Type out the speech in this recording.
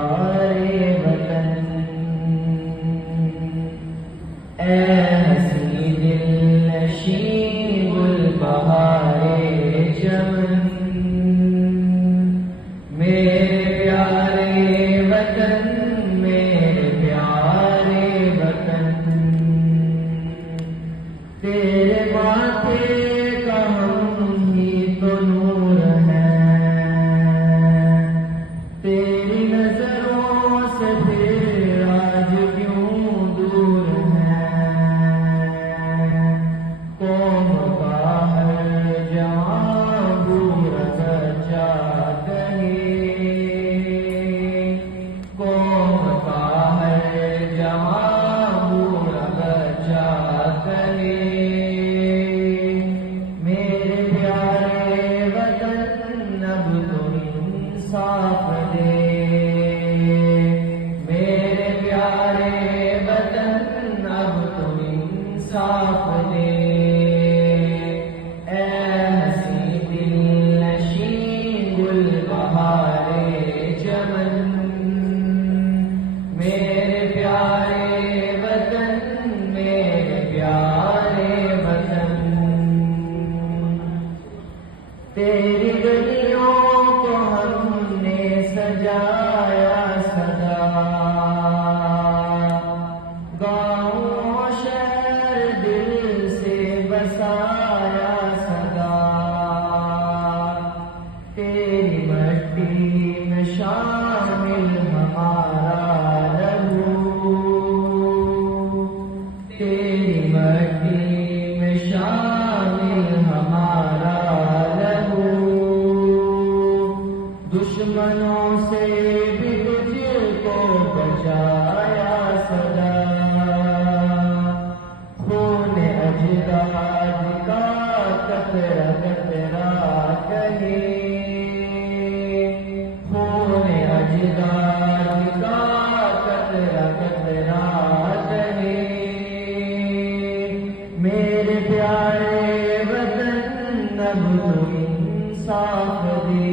प्यारे वतन, ऐ हसी दिलनशी गुलबहारे चमन, मेरे प्यारे वतन, मेरे प्यारे वतन। तेरे माथे का हम ही तो नूर है, तेरी नजरों से फिर आज क्यों दूर है। कौम का हर जहाँ बुरा सच्चा कहे, कौम का हर जहाँ बुरा सच्चा कहे। मेरे प्यारे वतन अब तुम इंसाफ दे, मेरे प्यारे वतन अब तुम इंसाफ दे। ऐ हसी दिलनशी गुलबहारे चमन, मेरे प्यारे वतन, मेरे प्यारे वतन। तेरी गलियों को हमने सजाया सदा, गाँव शहर दिल से बसाया सदा। तेरी मट्टी में शामिल हमारा लहू, तेरी मट्टी में शामिल हमारा लहू। दुश्मनों से भी तुझको बचाया सदा, खून अजदाद का कतरा कतरा कहे, खून अजदाद का कतरा कतरा कहे। मेरे प्यारे वतन अब तुम इंसाफ दे,